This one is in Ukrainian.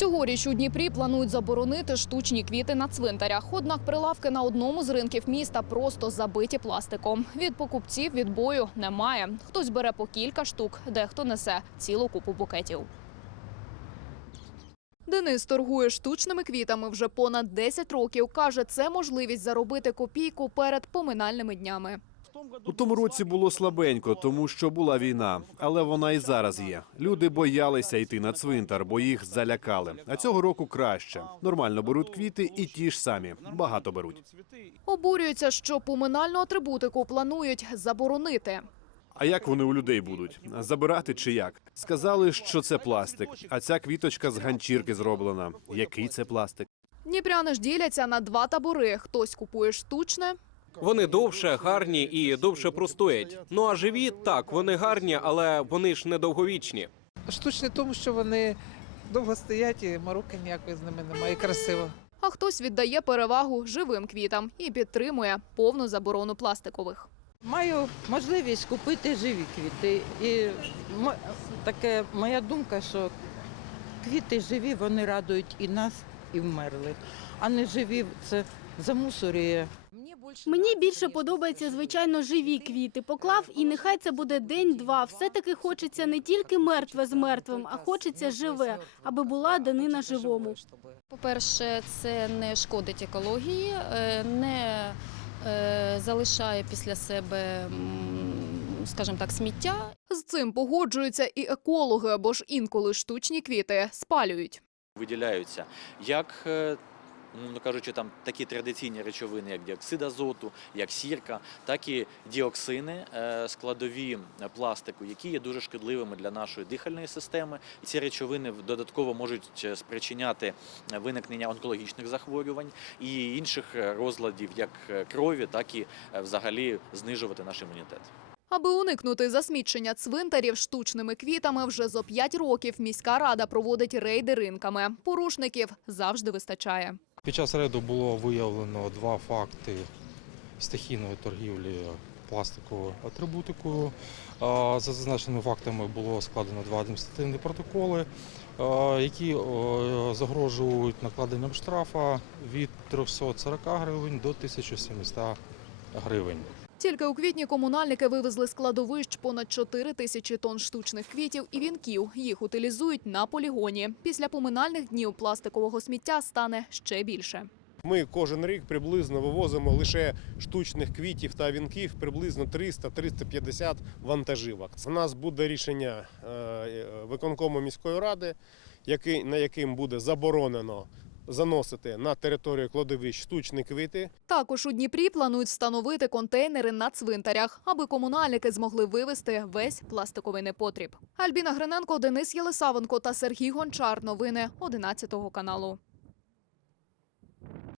Цьогоріч у Дніпрі планують заборонити штучні квіти на цвинтарях. Однак прилавки на одному з ринків міста просто забиті пластиком. Від покупців відбою немає. Хтось бере по кілька штук, дехто несе цілу купу букетів. Денис торгує штучними квітами вже понад 10 років. Каже, це можливість заробити копійку перед поминальними днями. У тому році було слабенько, тому що була війна, але вона і зараз є. Люди боялися йти на цвинтар, бо їх залякали. А цього року краще. Нормально беруть квіти і ті ж самі. Багато беруть. Обурюються, що поминальну атрибутику планують заборонити. А як вони у людей будуть? Забирати чи як? Сказали, що це пластик, а ця квіточка з ганчірки зроблена. Який це пластик? Дніпряни ж діляться на два табори. Хтось купує штучне, Вони довше, гарні і довше простоять. Ну а живі так, вони гарні, але вони ж недовговічні. Штучні тому, що вони довго стоять і мороки ніякої з ними немає. І красиво. а хтось віддає перевагу живим квітам і підтримує повну заборону пластикових. Маю можливість купити живі квіти. І м- таке моя думка, що квіти живі, вони радують і нас, і вмерлих. А не живі це замусорює. Мені більше подобається, звичайно, живі квіти. Поклав, і нехай це буде день-два. Все-таки хочеться не тільки мертве з мертвим, а хочеться живе, аби була данина живому. По-перше, це не шкодить екології, е, не е, залишає після себе, м, скажімо так, сміття. З цим погоджуються і екологи, бо ж інколи штучні квіти спалюють. виділяються як, е, ну кажучи, там такі традиційні речовини, як діоксид азоту, як сірка, так і діоксини, е, складові пластику, які є дуже шкідливими для нашої дихальної системи. Ці речовини додатково можуть е, спричиняти виникнення онкологічних захворювань і інших е, розладів, як е, крові, так і е, взагалі знижувати наш імунітет. Аби уникнути засмічення цвинтарів штучними квітами, вже зо 5 років міська рада проводить рейди ринками. Порушників завжди вистачає. Під час рейду було виявлено два факти стихійної торгівлі пластиковою атрибутикою. За зазначеними фактами було складено два адміністративні протоколи, які загрожують накладенням штрафа від 340 гривень до 1700 гривень. Тільки у квітні комунальники вивезли складовищ понад 4 тисячі тонн штучних квітів і вінків. Їх утилізують на полігоні. Після поминальних днів пластикового сміття стане ще більше. Ми кожен рік приблизно вивозимо лише штучних квітів та вінків приблизно 300-350 вантажівок. У нас буде рішення е, виконкому міської ради, на яким буде заборонено заносити на територію кладовищ штучні квіти. Також у Дніпрі планують встановити контейнери на цвинтарях, аби комунальники змогли вивезти весь пластиковий непотріб. Альбіна Гриненко, Денис Єлисавенко та Сергій Гончар. Новини 11 каналу.